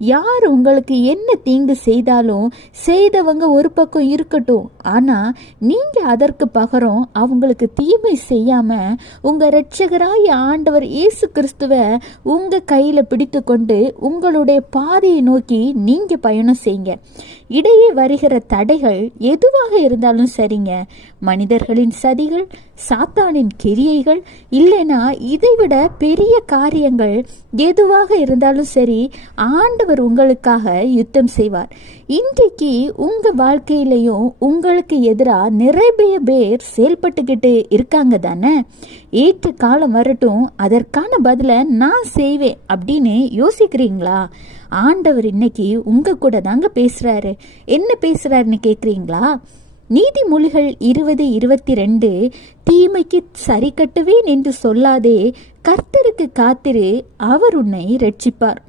யார் உங்களுக்கு என்ன தீங்கு செய்தாலும் செய்தவங்க ஒரு பக்கம் இருக்கட்டும், ஆனால் நீங்கள் அதற்கு பகரம் அவங்களுக்கு தீமை செய்யாமல் உங்கள் இரட்சகராய ஆண்டவர் இயேசு கிறிஸ்துவை உங்கள் கையில் பிடித்து கொண்டு உங்களுடைய பாதையை நோக்கி நீங்கள் பயணம் செய்யுங்க. இடையே வருகிற தடைகள் எதுவாக இருந்தாலும் சரிங்க, மனிதர்களின் சதிகள், சாத்தானின் கிரியைகள், இல்லைனா இதைவிட பெரிய காரியங்கள் எதுவாக இருந்தாலும் சரி, ஆண்டவர் உங்களுக்காக யுத்தம் செய்வார். இன்றைக்கு உங்க வாழ்க்கையிலையும் உங்களுக்கு எதிராக நிறைய பேர் செயல்பட்டுக்கிட்டு இருக்காங்க தானே. ஏற்ற காலம் வரட்டும், அதற்கான பதிலை நான் செய்வேன் அப்படின்னு யோசிக்கிறீங்களா? ஆண்டவர் இன்னைக்கு உங்க கூட தாங்க பேசுறாரு. என்ன பேசுறாருன்னு கேக்குறீங்களா? நீதிமொழிகள் 20:22, தீமைக்கு சரி கட்டுவேன் என்று சொல்லாதே, கர்த்தருக்கு காத்திரு, அவர் உன்னை ரட்சிப்பார்.